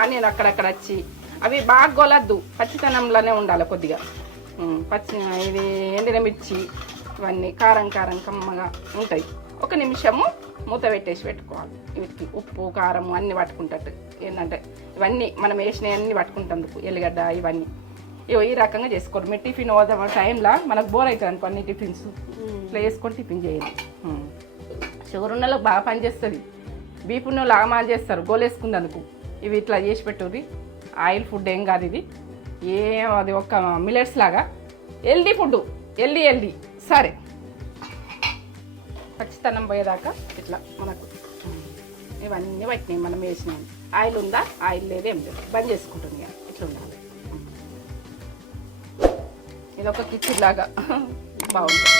Onion అక్కడక్కడ వచ్చి అవి బాగా గొలద్దు, పచ్చితనంలోనే ఉండాలి కొద్దిగా. ఇది ఎండిన మిర్చి ఇవన్నీ కారం కారం కమ్మగా ఉంటాయి. 1 నిమిషము మూత పెట్టేసి పెట్టుకోవాలి. వీటికి ఉప్పు కారం అన్నీ పట్టుకుంటట్టు. ఏంటంటే ఇవన్నీ మనం వేసినవన్నీ పట్టుకుంటందుకు ఎల్లిగడ్డ ఇవన్నీ ఈ రకంగా చేసుకోరు. మీరు టిఫిన్ పోదాం టైంలో మనకు బోర్ అవుతుంది అనుకో అన్ని టిఫిన్స్ ఇట్లా వేసుకొని టిఫిన్ చేయాలి. షుగర్ ఉన్న వాళ్ళకి బాగా పనిచేస్తుంది. బీపీ ఉన్న వాళ్ళు ఆమాలు చేస్తారు గోలేసుకుందందుకు. ఇవి ఇట్లా చేసి పెట్టుర్రి. ఆయిల్ ఫుడ్ ఏం కాదు ఇది, అది ఒక మిల్లెట్స్ లాగా హెల్దీ ఫుడ్. హెల్దీ సరే. పచ్చితనం పోయేదాకా ఇట్లా మనకు ఇవన్నీ పట్టినాయి మనం వేసినాయి. ఆయిల్ ఉందా, ఆయిల్ లేదు, ఏం లేదు, బంద్ చేసుకుంటుంది. ఇట్లా ఉండాలి. ఇది ఒక కిచెన్ లాగా బాగుంటుంది.